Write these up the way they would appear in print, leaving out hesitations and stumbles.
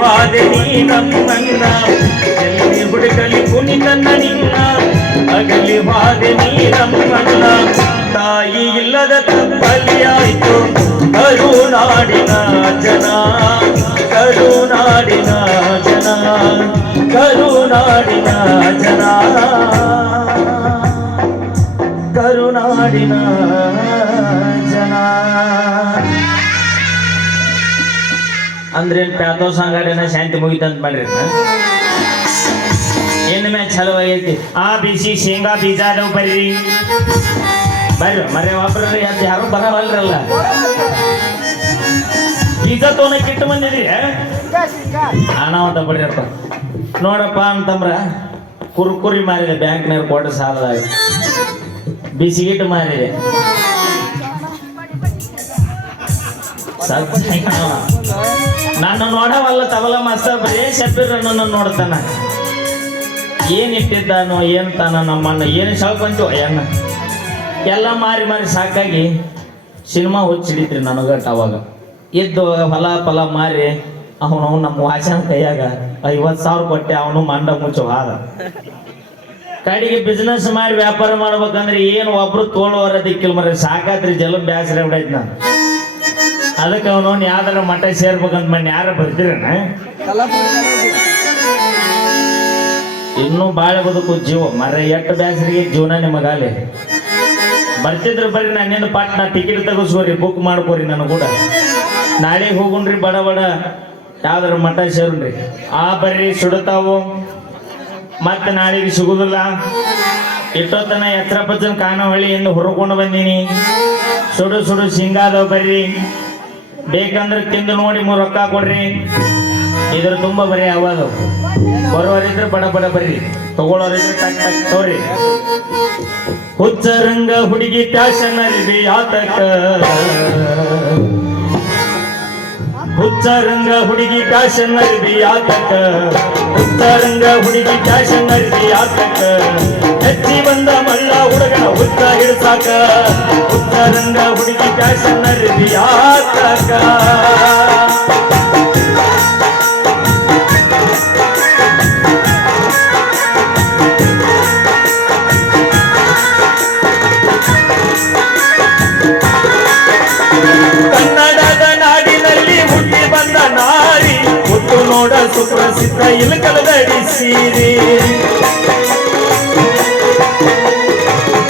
ವಾದೆ ನೀ ನಮ್ಮನ್ನ ಎಲ್ಲಿ ಹುಡುಕಲಿ ಕುಣಿತನ್ನ ನಿನ್ನ ಅಗಲಿ ವಾದೆ ನೀ ನಮ್ಮನ್ನ ತಾಯಿ ಇಲ್ಲದ ತಪ್ಪಲಿಯಾಯಿತು ಕರುನಾಡಿನ ಜನ ಕರುನಾಡಿನ ಜನ ಕರುನಾಡಿನ ಜನ ಕರುನಾಡಿನ ಜನ ಅಂದ್ರೆ ಪ್ಯಾತೋ ಸಂಘಟನೆ ಶಾಂತಿ ಮುಗಿತಂತ ಮಾಡ್ರಿ ಏನು ಮ್ಯಾಚ್ ಚಲೋ ಆಗೈತಿ ಆ ಬಿಸಿ ಶೇಂಗಾ ಬೀಜ ಅದಾವ ಬರ್ರಿ ಬರ್ರಿ ಮರೆ ಒಬ್ರಿ ಅಂತ ಯಾರು ಬರವಲ್ರಲ್ಲ ಬೀಜ ತೋನ ಕಿಟ್ಟು ಬಂದಿರಿ ಹಣ ಅಂತ ಬಿಡ್ರಪ್ಪ ನೋಡಪ್ಪ ಅಂತಂದ್ರ ಕುರ್ಕುರಿ ಮಾರಿದೆ ಬ್ಯಾಂಕ್ನವ್ರು ಕೊಟ್ಟ ಸಾಲದಾಗ ಬಿಸಿಗಿಟ್ಟು ಮಾರಿದೆ ನನ್ನ ನೋಡವಲ್ಲ ತಬಲ ಮಾಸ್ತರ್ ಬರೀ ಶಬ್ಬೀರ್ ನನ್ನ ನೋಡ್ತಾನ ಏನ್ ಇಟ್ಟಿದ್ದಾನೋ ಏನ್ ತಾನ ನಮ್ಮಣ್ಣ ಏನು ಶಾಳ್ಕೊಂತೀವ ಅಯ್ಯಣ್ಣ ಎಲ್ಲ ಮಾರಿ ಮಾರಿ ಸಾಕಾಗಿ ಸಿನಿಮಾ ಹುಚ್ಚಿಡಿತ್ರಿ ನನಗಟ್ಟು ಅವಾಗ ಎದ್ದು ಹೊಲ ಫಲ ಮಾರಿ ಅವನು ನಮ್ಮ ವಾಚನ ಕೈಯಾಗ 50,000 ಕೊಟ್ಟೆ ಅವನು ಮಂಡ ಮುಚ್ಚು ಹಾದ ಕಡೆಗೆ ಬಿಸ್ನೆಸ್ ಮಾಡಿ ವ್ಯಾಪಾರ ಮಾಡ್ಬೇಕಂದ್ರೆ ಏನು ಒಬ್ರು ತೋಳುವರ ದಿಕ್ಕಿಲ್ ಮರ ಸಾಕಾತ್ರಿ ಜಲ ಬ್ಯಾಸರ ಬಿಡೈತ್ ನಾನು ಅದಕ್ಕೆ ಅವನು ಯಾವ್ದಾರ ಮಠ ಸೇರ್ಬೇಕಂತ ಮಣ್ಣು ಯಾರ ಬರ್ತೀರಣ್ಣ ಇನ್ನೂ ಬಾಳೆ ಬದುಕು ಜೀವ ಮರ ಎಟ್ಟು ಬ್ಯಾಸರಿಗೆ ಜೀವನ ನಿಮಗಾಲಿ ಬರ್ತಿದ್ರು ಬರ್ರಿ ನನ್ನಿಂದ ಪಾಟ್ ನಾ ಟಿಕೆಟ್ ತೆಗಿಸ್ಕೋರಿ ಬುಕ್ ಮಾಡ್ಕೋರಿ ನಾನು ಕೂಡ ನಾಳೆ ಹೋಗುಣ್ರಿ ಬಡ ಬಡ ಯಾವ್ದಾರ ಮಠ ಸೇರುಣ್ರಿ ಆ ಬರ್ರಿ ಸುಡತಾವು ಮತ್ತೆ ನಾಳೆಗೆ ಸಿಗುದಿಲ್ಲ ಇಟ್ಟೋತನ ಎತ್ತರ ಪಚ್ಚನ ಕಾನಹಳ್ಳಿಯಿಂದ ಹೊರಕೊಂಡು ಬಂದೀನಿ ಸುಡು ಸುಡು ಸಿಂಗಾದವ್ ಬರ್ರಿ ಬೇಕಂದ್ರೆ ತಿಂದು ನೋಡಿ 3 ರೊಕ್ಕ ಕೊಡ್ರಿ ಇದ್ರ ತುಂಬಾ ಬರೀ ಅವಾದ ಬರೋರಿದ್ರೆ ಬಡ ಬಡ ಬರ್ರಿ ತಗೊಳ್ಳೋರಿದ್ರೆ ಟಕ್ ಟಕ್ ತೋರಿ ಹುಚ್ಚರಂಗ ಹುಡುಗಿ ಫ್ಯಾಷನ್ ಅರಿವಿ ಆತಕ ಹುಚ್ಚರಂಗ ಹುಡುಗಿ ಫ್ಯಾಷನ್ ಅರಿವಿ ಆತಕ ಹುಚ್ಚರಂಗ ಹುಡುಗಿ ಫ್ಯಾಷನ್ ಅರಿವಿ ಆತಕ ಹೆಚ್ಚಿ ಬಂದ ಮಲ್ಲ ಹುಡುಗನ ಹುಚ್ಚ ಹಿಡ್ಸಾಕ ಹುಚ್ಚರಂಗ ಹುಡುಗಿ ಫ್ಯಾಷನ್ ಅರಿವಿ ಆತಕ ನೋಡ ಸುಪ್ರಸಿದ್ಧ ಇಲಕಲದಡಿ ಸೀರೆ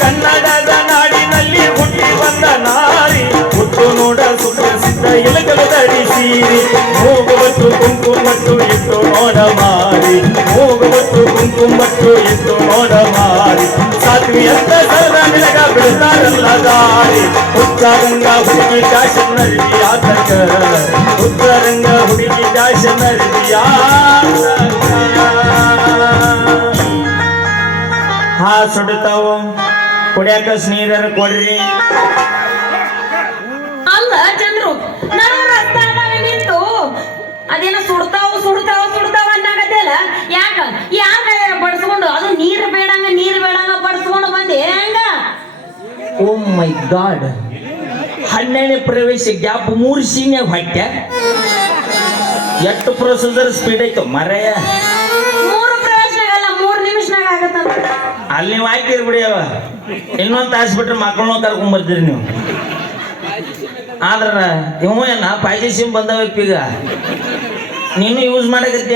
ಕನ್ನಡದ ನಾಡಿನಲ್ಲಿ ಹುಟ್ಟಿ ಬಂದ ನಾರಿ ಹುಟ್ಟು ನೋಡ ಸುಪ್ರಸಿದ್ಧ ಇಲಕಲದಡಿ ಸೀರೆ ಮೂಗುವತ್ತು ಕುಂಕುಮಟ್ಟು ಇಟ್ಟು ನೋಡ ಮಾರಿ ಮೂಗುವತ್ತು ಕುಂಕುಮಟ್ಟು ಇಟ್ಟು ನೋಡ ಮಾರಿ ಸಾತ್ವಿ ಅಂತ ಸರ ನಿಲಗ ಬಿಡ್ತಾರಲ್ಲ ದಾರಿ ಹುಚ್ಚರಂಗ ಹುಡುಗಿ ಫ್ಯಾಷನ್ ಅರಿವಿ ಆತಕ ಹುಚ್ಚರಂಗ ಹುಡುಗಿ ಫ್ಯಾಷನ್ ಅರಿವಿ ಆತಕ ಹಾ ಸುಡುತ್ತಾವು ಕುಡಿಯಾಕ ನೀರರ ಕೊಡ್ರಿ ಅಲ್ಲ ಚಂದ್ರು ನಾನು ರಸ್ತಾದಾಗ ನಿಂತು ಅದೇನೋ ಸುಡ್ತಾವ ಸುಡ್ತಾವ ಸುಡ್ತಾವ ಅನ್ನಾಗತ್ತಲ್ಲ ಯಾಕ ಬಡಿಸ್ಕೊಂಡು ಅದು ನೀರು ಬೇಡಂಗ ಬಡಿಸ್ಕೊಂಡು ಬಂದೆ ಹೆಂಗ ಓ ಮೈ ಗಾಡ್ 12ನೇ ಪ್ರವೇಶ ಗ್ಯಾಪ್ 3 ಸೀನ್ಯಾಗ ಹೊಟ್ಟೆ ಎಷ್ಟು ಪ್ರೊಸೀಜರ್ ಸ್ಪೀಡ್ ಐತು ಮರೆಯ 3 ಪ್ರವೇಶನಾಗಲ್ಲ 3 ನಿಮಿಷನಾಗ ಆಗತ್ತಂತ ಅಲ್ಲಿ ನೀವು ಹಾಕಿರಿ ಬಿಡಿ ಅವ ಇನ್ನೊಂದು ತಾಸು ಬಿಟ್ರೆ ಮಕ್ಕಳನ್ನ ಕರ್ಕೊಂಡ್ ಬರ್ತೀರಿ ನೀವು ಆದ್ರ ಇವ ಏನ ಪಾಯ್ಜಿ ಸಿಮ್ ಬಂದವ ಈಗ ನೀನು ಯೂಸ್ ಮಾಡಕತ್ತಿ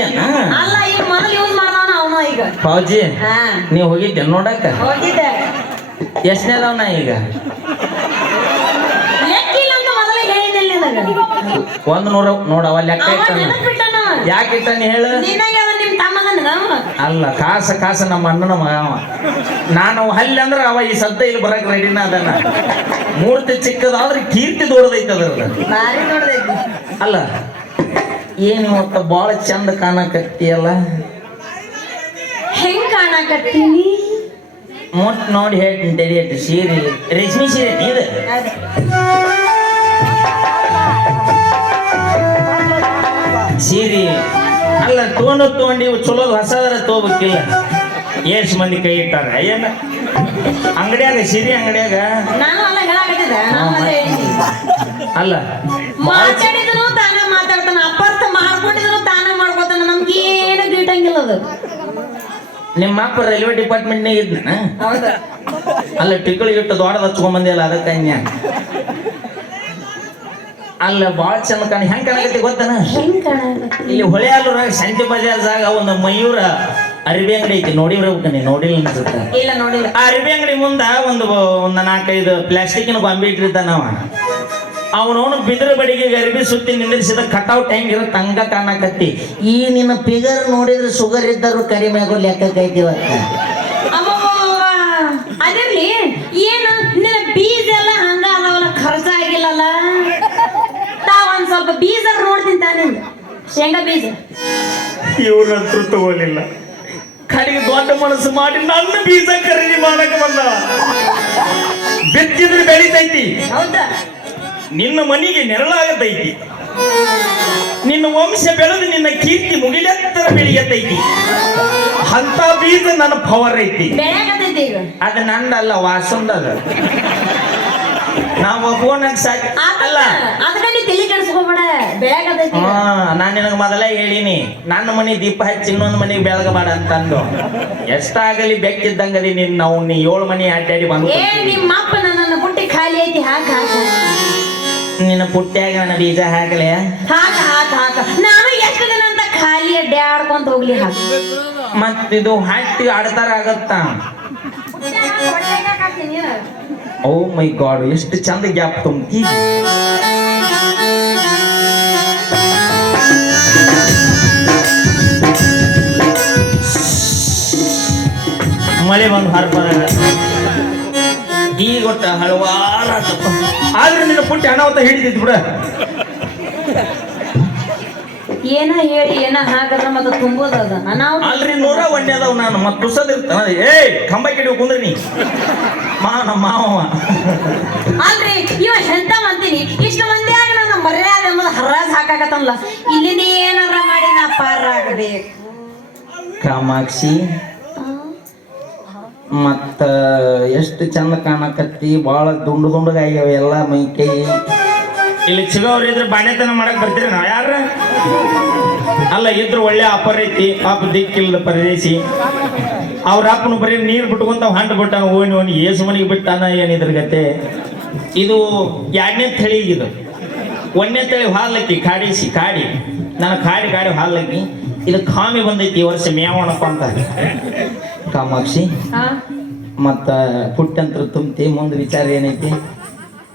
ಅಲ್ಲ ಈಗ ಮೊದಲು ಯೂಸ್ ಮಾಡ್ದವನ ಅವನು ಈಗ ಫೌಜಿ ನೀವು ಹೋಗಿದ್ದೆ ನೋಡಕ್ಕ ಹೋಗಿದ್ದೆ ಎಷ್ಟನೇದವನ ಈಗ ಲೆಕ್ಕಿಲ್ಲ ಅಂತ ಮೊದಲೇ ಹೇಳಿದ್ದಿಲ್ಲ ನಿನಗ 100 ನೋಡವ ಲೆಕ್ಕ ಯಾಕೆ ಇಟ್ಟಾನೆ ಹೇಳು ನಿಮ್ ತಮ್ಮಗನ ಅಲ್ಲ ಕಾಸ ನಮ್ಮ ಅಣ್ಣನ ಮಗ ನಾನು ಹಲ್ಲಿ ಅಂದ್ರೆ ಅವ ಈ ಸದ್ದ ಇಲ್ಲಿ ಬರಕ್ ರೆಡಿನ ಅದನ್ನ ಮೂರ್ತಿ ಚಿಕ್ಕದಾದ್ರೆ ಕೀರ್ತಿ ದೊಡ್ಡದೈತೆ ಅದ್ರಲ್ಲ ಭಾರಿ ದೊಡ್ಡದೈತಿ ಅಲ್ಲ ಏನು ಒಟ್ಟ ಬಾಳ ಚಂದ ಕಾಣಕತ್ತೀಯಲ್ಲ ಹೆಂಗ್ ಕಾಣಕತ್ತೀನಿ ಮುಟ್ ನೋಡಿ ಹೇಳ್ತೀನಿ ಸೀರೆ ರೇಷ್ಮೆ ಸೀರೆ ಇದು ಸೀರೆ ಅಲ್ಲ ತಗೊಂಡು ಚಲೋ ಹೊಸದರ ತಗೋಬೇಕಿಲ್ಲ ಎಷ್ಟು ಮಂದಿ ಕೈ ಇಟ್ಟಾರ ಏನ ಅಂಗಡಿಯಾಗ ಸೀರೆ ಅಂಗಡಿಯಾಗ ನಾನು ಅಲ್ಲ ಹೇಳಾಕತ್ತಿದ್ದೆ ಅಲ್ಲ ಮಾತಾಡಿದ್ರು ತಾನ ಮಾತಾಡ್ತಾನ ಅಪಾರ್ಥ ಮಾಡ್ಕೊಂಡಿದ್ರು ತಾನ ನಿಮ್ಮ ಅಪ್ಪ ರೈಲ್ವೆ ಡಿಪಾರ್ಟ್ಮೆಂಟ್ನೇ ಇದ್ನ ಹೌದಾ ಅಲ್ಲ ಟಿಕ್ಕಳಿ ಇಟ್ಟು ದೊಡ್ಡದ ಹಚ್ಕೊಂಬಂದಿಲ್ಲ ಅದಕ್ಕೆ ಅನ್ಯ ಅಲ್ಲ ಭಾಳ ಚಂದ ಕಾಣ ಹೆಂಗ್ ಕಾಣಕತ್ತಿ ಗೊತ್ತನ ಹೆಂಗ್ ಕಾಣಕತ್ತಿ? ಇಲ್ಲಿ ಹೊಳೆಯಾಲೂರಾಗ ಸಂತೆ ಬಜಾರ್ ಜಾಗ ಒಂದು ಮಯೂರ ಅರಿವಿ ಅಂಗಡಿ ಐತಿ ನೋಡಿರ್ಬೇಕು ನೀ ನೋಡಿಲ್ಲ ಅನ್ಸುತ್ತೆ ಇಲ್ಲ ನೋಡಿಲ್ಲ. ಆ ಅರಿವಿ ಅಂಗಡಿ ಮುಂದ ಒಂದು 4-5 ಪ್ಲಾಸ್ಟಿಕ್ನ ಗೊಂಬೆ ಇಟ್ಟಿರ್ತಾನವ ಅವನವನು ಬಿದಿರು ಬಡಿಗೆ ಅರಿವಿ ಸುತ್ತಿ ನಿಂದಿರಿಸಿದ ಕಟೌಟ್ ಹೆಂಗಿರುತ್ತೆ ಹಂಗ ಕಾಣಕತ್ತಿ ಈ ನಿನ್ನ ಫಿಗರ್ ನೋಡಿದ್ರೆ ಶುಗರ್ ಇದ್ದರು ಕಡಿಮೆ ಆಗೋ ಲೆಕ್ಕಕ್ಕೈತಿವತ್ತ ಅಮ್ಮವ್ವ, ಅದಿರ್ಲಿ ಏನು ನಿನ್ನ ಬೀಜ ಎಲ್ಲ ಹಂಗ ಅದಾವಲ್ಲ ಖರ್ಚಾಗಿಲ್ಲಲ್ಲ ಒಂದ್ ಸ್ವಲ್ಪ ಬೀಜ ನೋಡ್ತೀನಿ ತಾನೆ ಶೇಂಗಾ ಬೀಜ ಇವ್ರಂತೂ ತಗೋಲಿಲ್ಲ ಕಡೆಗೆ ದೊಡ್ಡ ಮನಸ್ಸು ಮಾಡಿ ನನ್ನ ಬೀಜ ಖರೀದಿ ಮಾಡಕ ಬಂದ ಬಿತ್ತಿದ್ರೆ ಬೆಳಿತೈತಿ ಹೌದಾ ನಿನ್ನ ಮನೆಗೆ ನೆರಳಾಗತೈತಿ ನಿನ್ನ ವಂಶ ಬೆಳೆದು ನಿನ್ನ ಕೀರ್ತಿ ಮುಗಿಲೆತ್ತರ ಬೆಳೆಯತೈತಿ ಅಂತ ಬೀಜ ನನ್ನ ಪವರ್ ಐತಿ ಬೆಳೆಯಾಗತೈತಿ ಈಗ ಅದು ನಂದಲ್ಲ ವಾಸಂದದ ನಾವು ಒಪ್ಕೊಂಡಾಗ ಸಾಕು ಅಲ್ಲ ಅದಕ್ಕೆ ನೀ ತಲೆ ಕೆಡಿಸ್ಕೋಬೇಡ ಬೆಳೆಯಾಗತೈತಿ ನಾನು ನಿನಗೆ ಮೊದಲೇ ಹೇಳಿನಿ ನನ್ನ ಮನೆ ದೀಪ ಹಚ್ಚಿ ಇನ್ನೊಂದು ಮನೆಗೆ ಬೆಳಗಬೇಡ ಅಂತಂದು ಎಷ್ಟಾಗಲಿ ಬೆಕ್ಕಿದ್ದಂಗದಿ ನಾವು ನೀ 7 ಮನೆ ಅಡ್ಡಾಡಿ ಬಂದು ಏ ನಿಮ್ಮ ಅಪ್ಪ ನನ್ನ ಪುಟ್ಟಿ ಖಾಲಿ ಐತಿ ಹಾಕ ಹಾಕ ನಿನ್ನ ಪುಟ್ಟ್ಯಾಗ ನನ್ನ ಬೀಜ ಹಾಕಲೆ ಹಾಕ ಹಾಕ ಹಾಕ ನಾನು ಎಷ್ಟು ದಿನ ಅಂತ ಖಾಲಿ ಅಡ್ಡಾಡ್ಕೊಂತ ಹೋಗ್ಲಿ ಹಾಕ ಮತ್ತಿದು ಹಾಕಿ ಆಡ್ತಾರ ಆಗತ್ತ ಓ ಮೈ ಗಾಡ್ ಎಷ್ಟು ಚಂದ ಗ್ಯಾಪ್ ತುಂಬಿ ಮಳೆ ಬಂದು ಹರ್ಬಾರ ಈಗ ಒಟ್ಟ ಹಲವಾರ ಆದ್ರೆ ನಿನ್ನ ಪುಟ್ಟಿ ಅನಾಹುತ ಹಿಡಿದಿತ್ತು ಬಿಡ ಏನ ಹೇಳಿ ಏನ ಹಾಕದ್ರ ಮತ್ತೆ ತುಂಬೋದದ ಅನಾಹುತ ಅಲ್ರಿ 101 ಅದಾವ ನಾನು ಮತ್ತೆ ತುಸದಿರ್ತಾನ ಏಯ್ ಕಂಬ ಕಿಡಿ ಕುಂದ್ರಿ ನೀ ನಮ್ಮ ಮಾವ ಅಲ್ರಿ ಇವ ಎಂತ ಅಂತೀನಿ ಇಷ್ಟು ಮಂದಿ ಆಗ ನನ್ನ ಮರ್ಯಾದೆ ಅನ್ನೋದು ಹರಾಜ್ ಹಾಕಾಕತ್ತಲ್ಲ ಇಲ್ಲಿಂದ ಏನಾರ ಮಾಡಿ ನಾ ಪಾರ ಆಗಬೇಕು ಕಾಮಾಕ್ಷಿ ಮತ್ತ ಎಷ್ಟು ಚಂದ ಕಾಣಕತ್ತಿ ಭಾಳ ದುಂಡಗಾಗ್ಯಾವ ಎಲ್ಲ ಮೈ ಕೈ ಇಲ್ಲಿ ಚಿಗವ್ರು ಇದ್ರೆ ಬಾಣ್ಯತನ ಮಾಡಕ್ ಬರ್ತೀರಿ ನಾವ್ ಯಾರ ಅಲ್ಲ ಇದ್ರು ಒಳ್ಳೆ ಅಪರ ಐತಿ ಪಾಪ ದಿಕ್ಕಿಲ್ಲದ ಪರದೇಶಿ ಅವ್ರ ಅಪ್ಪನು ಬರೀ ನೀರು ಬಿಟ್ಕೊಂತ ಹಂಡು ಬಿಟ್ಟಾನ ಓಣಿ ಏಸು ಮನೆಗೆ ಬಿಟ್ಟಾನ ಏನಿದ್ರ ಗತೆ ಇದು 2ನೇ ತಳಿಗಿದು 1ನೇ ತಳಿ ಹಾಲಕ್ಕಿ ಕಾಡಿ ನಾನು ಕಾಡಿ ಹಾಲಕ್ಕಿ ಇದು ಕಾಮಿ ಬಂದೈತಿ ಈ ವರ್ಷ ಮೇವಣಪ್ಪ ಅಂತ ಕಾಮಾಕ್ಷಿ ಮತ್ತ ಪುಟ್ಟಂತ್ರ ತುಂಬಿ ಮುಂದೆ ವಿಚಾರ ಏನೈತಿ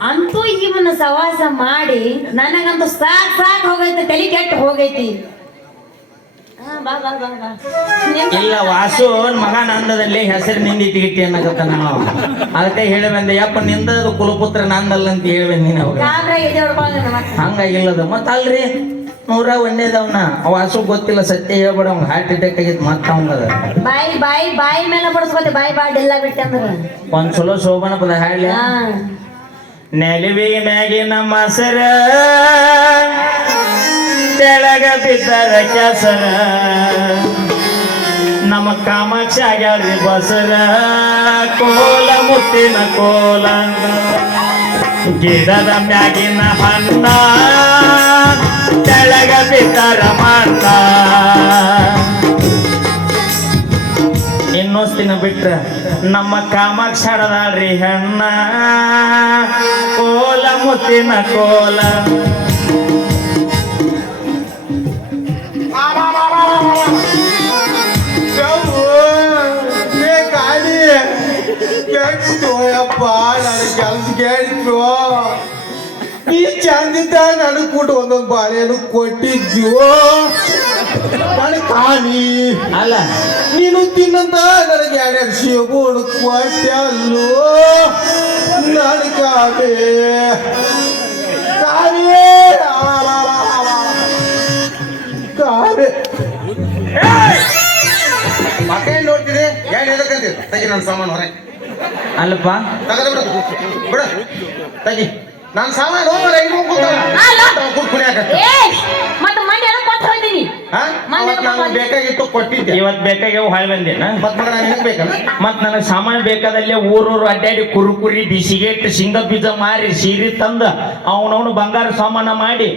ಅಂತೂ ಇವನ್ನ ಸವಾಸ ಮಾಡಿ ನನಗಂತೂ ಸಾಕ್ ಹೋಗೈತಿ ತಲೆ ಕೆಟ್ಟು ಹೋಗೈತಿ ಬಾ ಬಾ ಬಾ ಬಾ ಇಲ್ಲ ವಾಸು ಮಗ ನಂದದಲ್ಲಿ ಹೆಸರು ನಿಂದಿಟ್ಟಿಗಿಟ್ಟಿ ಅನ್ನಕತ್ತ ನಾವು ಅದಕ್ಕೆ ಹೇಳಿ ಬಂದೆ ಯಪ್ಪ ನಿಂದದು ಕುಲಪುತ್ರ ನಂದಲ್ಲ ಅಂತ ಹೇಳಿ ಬಂದಿ ನಾವು ಕಾಬ್ರ ಎದೆ ಹೊಡ್ಕೊಳ್ಳೋದು ಮತ್ತೆ. ಹಂಗಾಗಿಲ್ಲದ ಮತ್ತ ಅಲ್ರಿ 101 ವಾಸು ಗೊತ್ತಿಲ್ಲ ಸತ್ಯ ಹೇಳ್ಬೇಡ ಅವ್ನ ಹಾರ್ಟ್ ಅಟ್ಯಾಕ್ ಆಗಿತ್ತು ಮತ್ತ ಅವಂಗದ ಬಾಯಿ ಮೇಲೆ ಬಡಿಸ್ಕೋತಿ ಬಾಯಿ ಎಲ್ಲ ಬಿಟ್ಟೆ ಅಂದ್ರ ಒಂದ್ ಚಲೋ ಶೋಭನ ಪದ ಹಾಡ್ಲಿ ನೆಲುವಿಗೆ ಮ್ಯಾಗಿನ ಮಸರ ತೆಳಗ ಬಿದ್ದರ ಕೆಸರ ನಮ್ಮ ಕಾಮಾಕ್ಷಿ ಆಗ್ಯಾವ್ರಿ ಬಸರ ಕೋಲ ಮುತ್ತಿನ ಕೋಲ ಗಿಡದ ಮ್ಯಾಗಿನ ಹಣ್ಣ ತೆಳಗ ಬಿದ್ದರ ಮಣ್ಣ ಇನ್ನೊಂದು ದಿನ ಬಿಟ್ರ ನಮ್ಮ ಕಾಮಾಕ್ಷಿ ಹಡದಾಳ್ರಿ ಹೆಣ್ಣ ಕೋಲ ಮುತ್ತಿನ ಕೋಲ ಗಾಡಿ ಕೆಟ್ಟು ಯಪ್ಪ ನನಗೆ ಕೆಲಸ ಕೇಳಿತ್ತು ಈ ಚಂದಿದ್ದ ನನಗೆ ಕೊಟ್ಟು ಒಂದೊಂದು ಬಾಳೆಯನ್ನು ಕೊಟ್ಟಿದ್ವು ನನಗೆ ಕಾಣಿ ಅಲ್ಲ ನೀನು ತಿನ್ನಂತ ನನಗೆ 2 ಸೇಬುಗಳು ಕೊಟ್ಟಲ್ಲೋ ನನಗೆ ಕಾಣಿ ಮಕ್ಕ ನೋಡ್ತೀರಿ ಏನು ಹೇಳಕಂತೀರಿ ತೆಗಿ ನನ್ನ ಸಾಮಾನು ಹೊರಗೆ ಅಲ್ಲಪ್ಪ ತಗದ ಬಿಡ ತೆಗಿ ನನ್ನ ಸಾಮಾನು ಮತ್ತೆ ಮಂದಿ ಎಲ್ಲ ಕೊಟ್ಟು ಹೋಯ್ತೀನಿ ನಂಗೆ ಬೇಕಾಗಿತ್ತು ಕೊಟ್ಟಿದ್ದೆ ಇವತ್ತು ಬೇಕಾಗ್ಯಾವ ಹಾಳು ಬಂದೇನ ಮತ್ ಮಗ ನಿನಗೆ ಬೇಕಲ್ಲ ಮತ್ ನನಗೆ ಸಾಮಾನು ಬೇಕಾದಲ್ಲೇ ಊರೂರು ಅಡ್ಡಾಡಿ ಕುರುಕುರಿ ಬಿಸಿಗೆಟ್ ಶೇಂಗಾ ಬೀಜ ಮಾರಿ ಸೀರೆ ತಂದ ಅವನವನು ಬಂಗಾರ ಸಾಮಾನ ಮಾಡಿ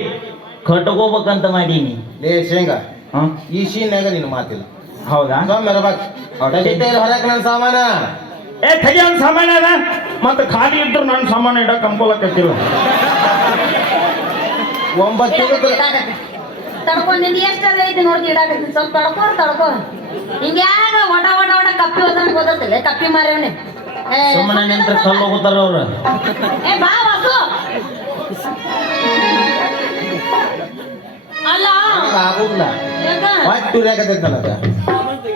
ಕಟ್ಕೋಬೇಕಂತ ಮಾಡೀನಿ ಲೇ ಶೇಂಗಾ ಹ ಈ ಶೀನ್ಯಾಗ ನಿನ್ನ ಮಾತಿಲ್ಲ ಹೌದಾ ಸೌಮ್ಯ ಇರ್ಬೇಕು. ತೆಗಿತೇರಿ ಹೊರಕ್ ನನ್ನ ಸಾಮಾನ. ಏ ತೆಗಿ ಅವ್ನ ಸಾಮಾನ್ಯ ಅದ ಮತ್ತೆ ಖಾಲಿ ಇದ್ರು ನನ್ನ ಸಾಮಾನು ಇಡಕ್ ಅನ್ಕೊಳಕತ್ತಿಲ್ಲ 9 ತಿಂಗಳು ತಡ್ಕೊಂಡ್ ನಿಂದ ಎಷ್ಟದ ಐತಿ ನೋಡಿ ಇಡಾಕತ್ತಿ ಸ್ವಲ್ಪ ತಡ್ಕೋ ಹಿಂಗ್ಯಾಗ ಒಡ ಕಪ್ಪಿ ಹೋದಂಗ್ ಓದತ್ತಿಲ್ಲ ಕಪ್ಪಿ ಮಾರವನೆ ಸುಮ್ಮನೆ ನಿಂತ್ರ ಕಲ್ಲು ಹೋಗುತ್ತಾರ ಅವ್ರ ಏ ಬಾ ವಾಸು ಅಲ್ಲ ಆಗುದಿಲ್ಲ ಯಾಕ ಹೊಟ್ಟೆ ಉರಿಯಾಕತ್ತೈತಿ ನನಗ.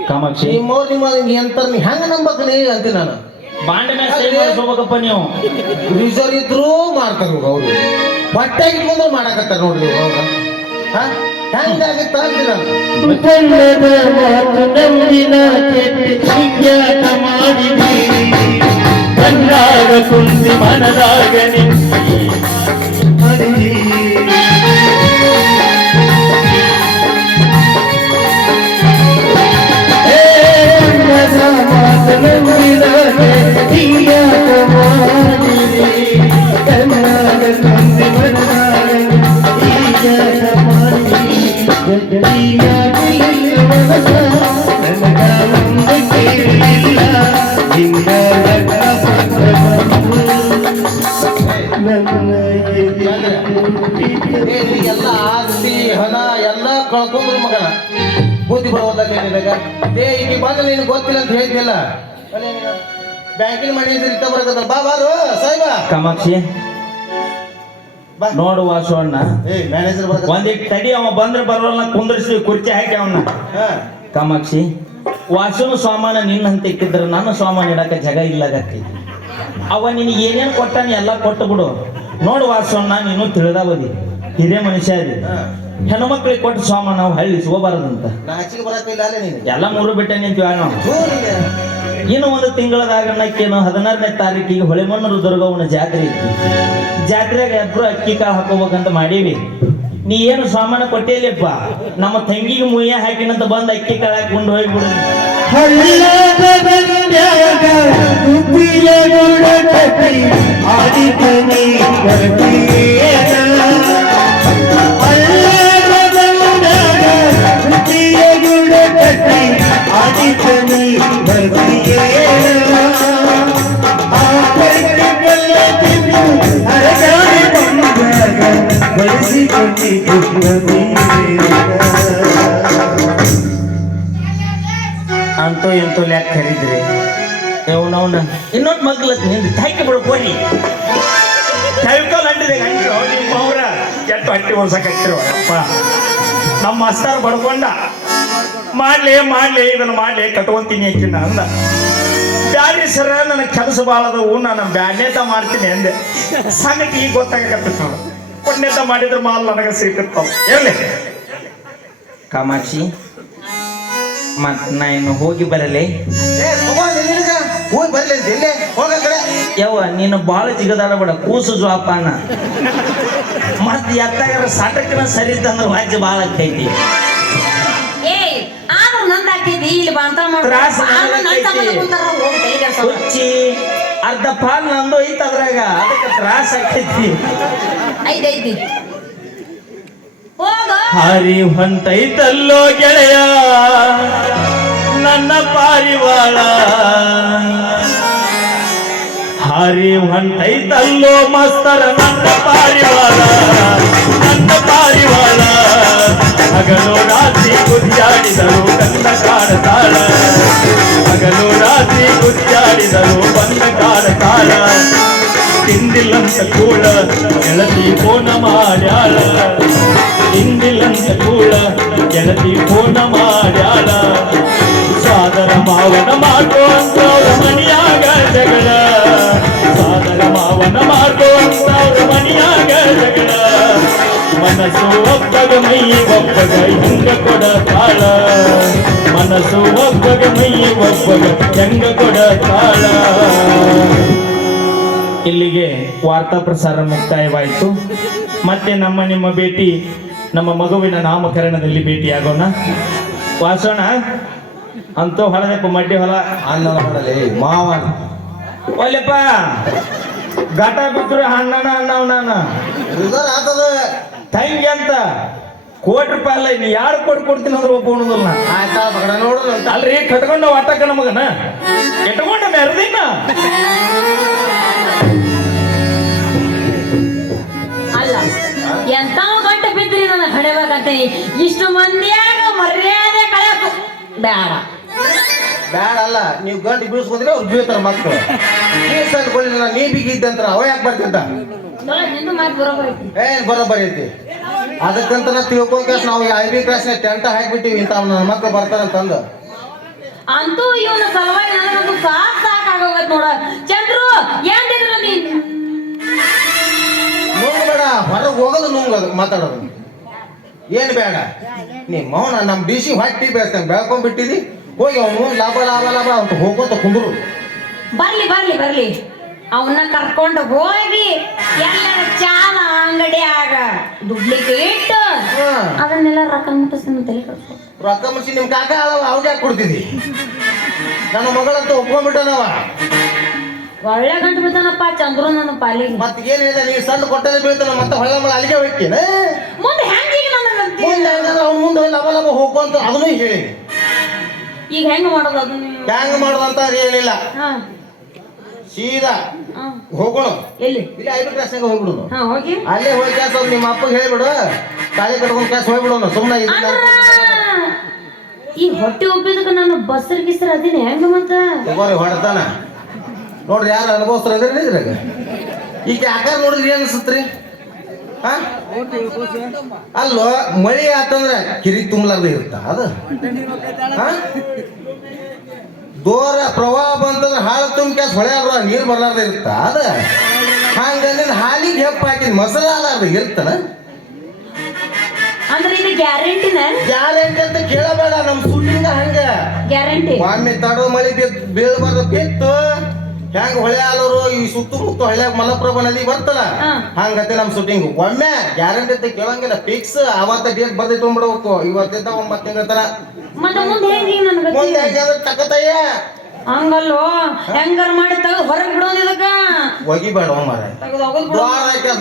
ಕಾಮಾಕ್ಷಿ ನಿಮ್ಮ ಎಂತರ ನೀ ಹೆಂಗ ನಂಬಕ್ಲಿ ಅಂತೀನಿ ನಾನು. ಬಾಂಡೆ ಮೇಲೆ ಸೈ ಮಾಡಿಸ್ಕೋಬೇಕಪ್ಪ ನೀವು ರಿಸರ್ವ್ ಇದ್ರು ಮಾಡ್ತಾರ ಅವ್ರು ಹೊಟ್ಟೆ ಇಟ್ಕೊಂಡ್ರು ಮಾಡಕತ್ತಾರ ನೋಡ್ರಿ ಅವ್ರು ಹೆಂಗಾಗಿತ್ತ ಅಂತೀನಿ ನಾನು. ಕನ್ನಡ ಮಾತು ನಂಬಿನ ಕೆಟ್ಟ ಚಿಂಗ್ಯಾಟ ಮಾಡಿದಿ ಕಣ್ಣಾಗ ಕುಂದಿ ಮನದಾಗ ನಿಂತಿ ಮರಿದಿ ಕನ್ನಡ ಮಾತು ನಂಬಿನ ಕೆಟ್ಟ ಚಿಂಗ್ಯಾಟ ಮಾಡಿದಿ ಕಣ್ಣಾಗ ಕುಂದಿ ಮನದಾಗ ಚಿಂಗ್ಯಾಟ ಮಾಡಿದಿ ಎಲ್ಲ ಆಸ್ತಿ ಹಣ ಎಲ್ಲ ಕಳ್ಕೊಂಡ್ರು ಮಗನ ಬುದ್ಧಿ ಬರೋದಾಗ ನಿನಗ ಈಗ ಬಂದ್ರೆ ನಿನಗೆ ಗೊತ್ತಿಲ್ಲ ಅಂತ ಹೇಳ್ತಿಲ್ಲ ಬ್ಯಾಂಕಿನ ಮನೆ ಇತ್ತ ಬರಕತ್ತ ಬಾ ಬಾರು ಸಾಹೇಬ ಕಾಮಾಕ್ಷಿ ಬಾ ನೋಡು ವಾಸು ಅಣ್ಣ ಮ್ಯಾನೇಜರ್ ಬರಕತ್ತ ಒಂದಿಟ್ಟು ತಡಿ ಅವ ಬಂದ್ರೆ ಬರೋಲ್ಲ ಕುಂದ್ರಿಸಿ ಕುರ್ಚಿ ಹಾಕಿ ಅವನ್ನ ಕಾಮಾಕ್ಷಿ ವಾಸುನ ಸಾಮಾನ ನಿನ್ನಂತ ಇಕ್ಕಿದ್ರೆ ನನ್ನ ಸಾಮಾನು ಇಡಕ ಜಾಗ ಇಲ್ಲಾಗತ್ತೈತಿ ಅವ ನಿನಗೆ ಏನೇನು ಕೊಟ್ಟಾನ ಎಲ್ಲ ಕೊಟ್ಟು ಬಿಡು ನೋಡು ವಾಸು ಅಣ್ಣ ನೀನು ತಿಳಿದಾವದಿ ಹಿರಿಯ ಮನುಷ್ಯ ಅದಿ ಹೆಣ್ಮಕ್ಳಿಗೆ ಕೊಟ್ಟು ಸಾಮಾನು ನಾವು ಹಳ್ಳಿ ಹೋಗಬಾರದಂತ ನಾಚಿಗೆ ಬರಕಿಲ್ಲ ಅಲ್ಲೇ ನೀನು ಎಲ್ಲ ಮೂರು ಬಿಟ್ಟೆ ನಿಂತೀವಿ ನಾವು ಇನ್ನು ಒಂದು ತಿಂಗಳದಾಗ ನಕ್ಕೇನು 16ನೇ ತಾರೀಕಿಗೆ ಹೊಳೆಮಣ್ಣೂರು ದುರ್ಗವ್ವನ ಜಾತ್ರೆ ಐತಿ ಜಾತ್ರೆಗೆ ಎಬ್ರು ಅಕ್ಕಿ ಕಾಳು ಹಾಕೋಬೇಕಂತ ಮಾಡೀವಿ ನೀ ಏನು ಸಾಮಾನು ಕೊಟ್ಟಿಲ್ಲಪ್ಪ ನಮ್ಮ ತಂಗಿಗೆ ಮುಯ್ಯ ಹಾಕಿನಂತ ಬಂದು ಅಕ್ಕಿ ಕಾಳು ಹಾಕೊಂಡು ಹೋಗ್ಬಿಡು ಹಳ್ಳದ ಬಂದ್ಯಾಗ ಗುಬ್ಬಿಯ ಗುಡಕಟ್ಟಿ ಆದಿತನಿ ಬರ್ತೀಯೇನ ಹಳ್ಳದ ಬಂದ್ಯಾಗ ಗುಬ್ಬಿಯ ಗುಡಕಟ್ಟಿ ಆದಿತನಿ ಬರ್ತೀಯೇನ ಆ ಕೈಗೆ ಬಲ್ಲ ತಿನ್ನು ಅರಗಾಡಿ ಬಂದಾಗ ಬಳಸಿಕೊಂಡಿದ್ದು ಅಂತೂ ಎಂತೂ ಲ್ಯಾಕ್ ಖರೀದ್ರಿ ಅವನವನ ಇನ್ನೊಂದು ಮಗ್ಲತ್ ನಿಂದು ತಾಯ್ಕೆ ಬಿಡು ಕೋರಿ ಕೈಕಾಲ್ ಅಂಟಿದೆ ಅಂಟಿರೋ ನಿಮ್ಮ ಅವ್ರ ಕೆಟ್ಟ ಹಟ್ಟಿ ಹೊರ್ಸಕ್ಕಿರೋಪ್ಪ ನಮ್ಮ ಮಸ್ತಾರ್ ಬಡ್ಕೊಂಡ ಮಾಡ್ಲಿ ಇದನ್ನು ಮಾಡ್ಲಿ ಕಟ್ಕೊಂತೀನಿ ಅಕ್ಕಿನ ಅಂದ ಬ್ಯಾರಿ ಸರ ನನಗೆ ಕೆಲಸ ಭಾಳ ಅದವು ನಾನು ಬ್ಯಾಡ್ನೇತ ಮಾಡ್ತೀನಿ ಅಂದೆ ಸಂಗತಿ ಈಗ ಗೊತ್ತಾಗತ್ತೆ ನೋಡು ಪುಣ್ಯತ ಮಾಡಿದ್ರೆ ಮಾಲ್ ನನಗೆ ಸಿಕ್ಕಿರ್ತಾವ ಎಲ್ಲಿ ಕಾಮಾಕ್ಷಿ ಮತ್ ನಾ ಇನ್ನು ಹೋಗಿ ಬರಲೇ ಹೋಗಿ ಬರ್ಲಿ ಅಂತ ಎಲ್ಲೇ ಹೋಗ ಕಡೆ ಯವ್ವ ನೀನು ಬಾಳ ಜಿಗದಾಡಬೇಡ ಕೂಸು ಜೋಪಾನ ಮತ್ ಎತ್ತಾಗಾರ ಸಾಟಕ್ಕಿನ ಸರಿ ಇತ್ತಂದ್ರೆ ವಾಜ್ಯ ಬಾಳ ಆಗ್ತೈತಿ ಏ ಆದ್ರೂ ನಂದ್ ಹಾಕಿದ್ದಿ ಇಲ್ಲಿ ಬಾಂತ ತ್ರಾಸ ಹುಚ್ಚಿ ಅರ್ಧ ಪಾಲ್ ನಂದು ಐತ್ ಅದ್ರಾಗ ಅದಕ್ಕೆ ತ್ರಾಸ ಆಗ್ತೈತಿ ಐದೈತಿ ಹೋಗ ಹರಿ ಹೊಂಟೈತಲ್ಲೋ ಗೆಳೆಯ ನನ್ನ ಪಾರಿವಾಳ ಹರಿ ಹೊಂಟೈತಲ್ಲೋ ಮಸ್ತರ ನನ್ನ ಪಾರಿವಾಳ ಹಗಲು ರಾತ್ರಿ ಗುದಿಯಾಡಿದರು ಕಂದ ಕಾಡತಾಳ ಹಗಲು ರಾತ್ರಿ ಗುದಿಯಾಡಿದರು ಬಂದ ಕಾಡತಾಳ ತಿಂದಿಲ್ಲಂತ ಕೂಡ ಗೆಳತಿ ಫೋನ ಮಾಡ್ಯಾಳ ತಿಂದಿಲ್ಲಂತ ಕೂಡ ಗೆಳತಿ ಫೋನ ಮಾಡ್ಯಾಳ ಸಾದರ ಮಾವನ ಮಾಡುವಂತವ್ರ ಮನಿಯಾಗ ಜಗಳ ಸಾದರ ಮಾವನ ಮಾಡುವಂತವ್ರ ಮನಿಯಾಗ ಜಗಳ ಮನಸ್ಸು ಒಬ್ಬಗ ಮೈ ಒಬ್ಬಗ ಹಿಂಗ ಕೊಡತಾಳ ಮನಸ್ಸು ಒಬ್ಬಗ ಮೈ ಒಬ್ಬಗ ಹೆಂಗ ಕೊಡತಾಳ ಇಲ್ಲಿಗೆ ವಾರ್ತಾ ಪ್ರಸಾರ ಮುಕ್ತಾಯವಾಯಿತು ಮತ್ತೆ ನಿಮ್ಮ ಭೇಟಿ ನಮ್ಮ ಮಗುವಿನ ನಾಮಕರಣದಲ್ಲಿ ಭೇಟಿಯಾಗೋಣ ವಾಸೋಣ ಅಂತೂ ಹೊಲದಪ್ಪ ಮಡ್ಡಿ ಹೊಲ ಅನ್ನ ಮಾಡಲಿ ಮಾವ ಒಲ್ಲೆಪ್ಪ ಘಟ ಬಿದ್ರು ಅಣ್ಣನ ಅನ್ನವ್ ನಾನು ರಿಸರ್ ಆತದ ತಂಗಿ ಅಂತ ₹1,00,000 ಅಲ್ಲ, ನೀ ಯಾರು ಕೊಡ್ತೀನಿ ಅಂದ್ರೆ ಒಬ್ಬ ಉಣೋದಿಲ್ಲ ನಾ. ಆಯ್ತಾ ಮಗನ ನೋಡು ಅಂತ ಅಲ್ರಿ ಕಟ್ಕೊಂಡ ಆಟಕ್ಕ ನಮಗನ ಇಟ್ಕೊಂಡ ಮೆರದಿನ ಅಲ್ಲ ಎಂತಾವ್ ಗಂಟೆ ಬಿದ್ರಿ ನನ್ನ ಹಣೆಬೇಕಂತೀನಿ. ಇಷ್ಟು ಮಂದಿಯಾಗ ಮರ್ಯಾದೆ ಕಳೆಯಕು ಬೇಡ. ಬ್ಯಾಡ ಅಲ್ಲ, ನೀವು ಗಂಟು ಬೀಳ್ಸ್ಕೊಂಡ್ರೆ ಅವ್ರು ಬೀಳ್ತಾರ ಮಕ್ಕಳು. ಬೀಳ್ಸಂದ್ಕೊಳ್ಳಿಲ್ಲ, ನೀ ಬಿಗಿದ್ದೆ ಅಂತ ಅವ ಯಾಕೆ ಬರ್ತಿದ್ದ? ನಿಂದು ಮಾತು ಬರೋಬರ್ ಐತಿ. ಏನ್ ಬರೋಬ್ಬರಿ ಐತಿ. ಅದಕ್ಕಂತ ನಾ ತಿಳ್ಕೊಂಡ್ ನಾವು IB ಕ್ಲಾಸ್ನ ಟೆಂಟ್ ಹಾಕ್ಬಿಟ್ಟಿವಿ ಇಂತ ನನ್ನ ಮಕ್ಕಳು ಬರ್ತಾರಂತಂದು. ಅಂತೂ ಇವನ ಸಲುವಾಗಿ ನನಗಂತೂ ಸಾಕಾಗೋಗತ್ ನೋಡ. ಚಂದ್ರು ಏನಿದ್ರು ನೀನ್ ನುಂಗ್ಬೇಡ, ಹೊರಗೆ ಹೋಗೋದು ನುಂಗೋದು ಮಾತಾಡೋದು ಏನ್ ಬೇಡ. ನೀ ಮೌನ ನಮ್ಮ DC ಹೊಟ್ಟಿ ಬೆಳೆಸ್ತಾನೆ ಬೆಳ್ಕೊಂಡ್ಬಿಟ್ಟಿದಿ. ಹೋಗಿ ಅವನು ಲಾಭ ಲಾಭ ಲಾಭ ಅಂತ ಹೋಗೋತ ಕುಂದ್ರು. ಬರ್ಲಿ ಬರ್ಲಿ ಬರ್ಲಿ ಅವನ್ನ ಕರ್ಕೊಂಡು ಹೋಗಿ ಎಲ್ಲ ಚಾಲ ಅಂಗಡಿಯಾಗ ಡುಪ್ಲಿಕೇಟ್ ಅದನ್ನೆಲ್ಲ ರೊಕ್ಕ ಮುಟ್ಟಿಸ್ತಾನೆ ತಲೆ ಕಟ್ಕೊ. ರೊಕ್ಕ ಮುಗಿಸಿ ನಿಮ್ ಕಾಕ ಅವ್ಗೆ ಯಾಕೆ ಕೊಡ್ತಿದ್ದಿ? ನನ್ನ ಮಗಳಂತ ಒಪ್ಕೊಂಡ್ಬಿಟ್ಟನವ. ಒಳ್ಳೆ ಗಂಟು ಬಿದ್ದಾನಪ್ಪ ಚಂದ್ರು ನನ್ನ ಪಾಲಿಗೆ. ಮತ್ ಏನ್ ಹೇಳಿದ ನೀ ಸಣ್ಣ ಕೊಟ್ಟದೆ ಬೀಳ್ತಾನ ಮತ್ತೆ ಹೊಳ್ಳ ಮಳ ಅಲ್ಲಿಗೆ ಹೋಗ್ತೇನೆ. ಮುಂದೆ ಹೆಂಗೀಗ ನನಗಂತ ಮುಂದೆ ಅವ್ನ ಮುಂದೆ ಲಭ ಲಭ ಹೋಗುವಂತ ಅದನ್ನು ಹೇಳಿ. ಈಗ ಹೆಂಗ ಮಾಡೋದು ಅದನ್ನ? ಹ್ಯಾಂಗ ಮಾಡೋದಂತ ಏನಿಲ್ಲ, ಹಾ ಸೀದಾ ಹಾ. ಹೋಗೋಣ. ಎಲ್ಲಿ? ಇಲ್ಲಿ IB ಕ್ಲಾಸ್ನಾಗ ಹೋಗ್ಬಿಡು. ಹಾ ಹೋಗಿ ಅಲ್ಲೇ ಹೋಗಿ ಕ್ಲಾಸ್ ಹೋಗಿ ನಿಮ್ಮ ಅಪ್ಪಗೆ ಹೇಳ್ಬಿಡು, ತಾಳಿ ಕಟ್ಕೊಂಡ್ ಕ್ಲಾಸ್ ಹೋಗ್ಬಿಡೋಣ ಸುಮ್ಮನೆ. ಈ ಹೊಟ್ಟೆ ಉಬ್ಬಿದಕ್ಕೆ ನಾನು ಬಸ್ಸರ್ ಗಿಸ್ಸರ್ ಅದಿನ ಹೆಂಗ ಮತ್ತ ತಗೋರಿ ಹೊಡ್ತಾನ ನೋಡ್ರಿ. ಯಾರು ಅನುಭವಸ್ತಾರ ಅದ್ರಿ ಇದ್ರಾಗ? ಈಗ ಆಕಾರ ನೋಡಿದ್ರಿ ಏನ್ ಅನ್ಸತ್ರಿ? ಹಾ ಅಲ್ಲೋ ಮಳಿ ಆತಂದ್ರ ಕಿರಿ ತುಂಬಲಾರ್ದ ಇರುತ್ತ ಅದು. ಹಾ ದೂರ ಪ್ರವಾಹ ಬಂತಂದ್ರೆ ಹಾಳು ತುಂಬ ಕ್ಯಾಸ್ ಹೊಳೆಯಾರ ನೀರು ಬರ್ಲಾರ್ದ ಇರುತ್ತ ಅದ. ಹಂಗಂದ್ರೆ ಹಾಲಿಗೆ ಹೆಪ್ಪ ಹಾಕಿದ್ ಮೊಸರು ಹಾಲಾರ್ದ ಇರ್ತಾನ? ಅಂದ್ರೆ ಇದು ಗ್ಯಾರಂಟಿನ? ಗ್ಯಾರಂಟಿ ಅಂತ ಕೇಳಬೇಡ, ನಮ್ ಶೂಟಿಂಗ ಹಂಗ ಗ್ಯಾರಂಟಿ. ಒಮ್ಮೆ ತಡೋ ಮಳಿ ಬೀಳ್ಬಾರ್ದು ಬಿತ್ತು. ಹೆಂಗ ಹೊಳೆ ಹಾಲೋರು ಈ ಸುತ್ತಮುತ್ತ ಹೊಳೆ ಮಲಪ್ರಭಾ ನದಿ ಬರ್ತಲ್ಲ ಹಂಗತ್ತೆ ನಮ್ ಶೂಟಿಂಗ್. ಒಮ್ಮೆ ಗ್ಯಾರಂಟಿ ಅಂತ ಕೇಳಂಗಿಲ್ಲ, ಫಿಕ್ಸ್ ಅವತ್ತ ಡೇಟ್ ಬರ್ದಿ ತೊಗೊಂಡ್ಬಿಡ್ಬೇಕು. ಇವತ್ತಿಂದ 9 ತಿಂಗಳ ತರ. ಮತ್ತೆ ಮುಂದೆ ಹೆಂಗ ನನಗೆ ಮುಂದೆ ಹೆಂಗಂದ್ರೆ ತಕತಯ್ಯ ಹಂಗಲ್ಲೋ ಹೆಂಗಾರ ಮಾಡಿ ತೆಗೆದು ಹೊರಗೆ ಬಿಡೋದು ಇದಕ್ಕ. ಒಗಿಬೇಡ ಮಾರ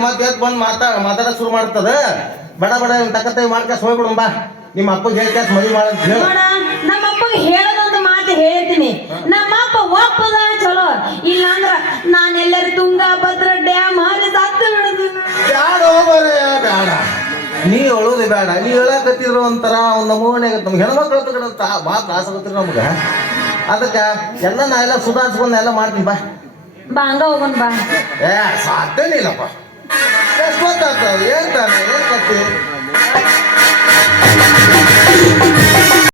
ಮತ್ತೆ ಎದ್ದು ಬಂದು ಮಾತಾಡ ಶುರು ಮಾಡ್ತದ. ಬಡ ಬಡ ತಕತೈ ಮಾಡ್ಕಾಸ್ ಹೋಗ್ಬಿಡು ಬಾ. ನಿಮ್ಮ ಅಪ್ಪಗೆ ಹೇಳ್ಕಾಸ್ ಮದುವೆ ಮಾಡಂತ ಹೇಳ. ನಮ್ಮ ಅಪ್ಪಗೆ ಹೇಳೋದಂತ ಮಾತು ಹೇಳ್ತೀನಿ. ನಮ್ಮ ಅಪ್ಪ ಒಪ್ಪದ ಚಲೋ, ಇಲ್ಲ ಅಂದ್ರ ನಾನು ಎಲ್ಲರೂ ತುಂಗಭದ್ರಾ ಡ್ಯಾಮ್ ಹಾರಿ ಸತ್ತು ಬಿಡುದಿಲ್ಲ. ಬ್ಯಾಡ ಹೋಗ್ಬಾರಯ್ಯ ಬ್ಯಾಡ. ನೀ ಹೇಳೋದು ಬೇಡ. ನೀ ಹೇಳಕತ್ತಿದ್ರು ಒಂಥರ ಒಂದು ನಮೂನೆ ಆಗತ್ತೆ. ನಮ್ಗೆ ಹೆಣ್ಮಕ್ಳು ಭಾಳ ತ್ರಾಸ ಆಗತ್ರಿ ನಮ್ಗೆ. ಅದಕ್ಕೆ ಎಲ್ಲ ನಾ ಎಲ್ಲ ಸುಧಾರಿಸ್ಕೊಂಡು ಎಲ್ಲ ಮಾಡ್ತೀನಿ ಬಾ. ಬಾ ಹಂಗ ಹೋಗೋಣ ಬಾ. ಏ ಸಾಧ್ಯನಿಲ್ಲಪ್ಪ, ಎಷ್ಟು ಗೊತ್ತಾಗ್ತದೆ ಹೇಳ್ತಾನೆ ಏನ್ ಕತ್ತಿ.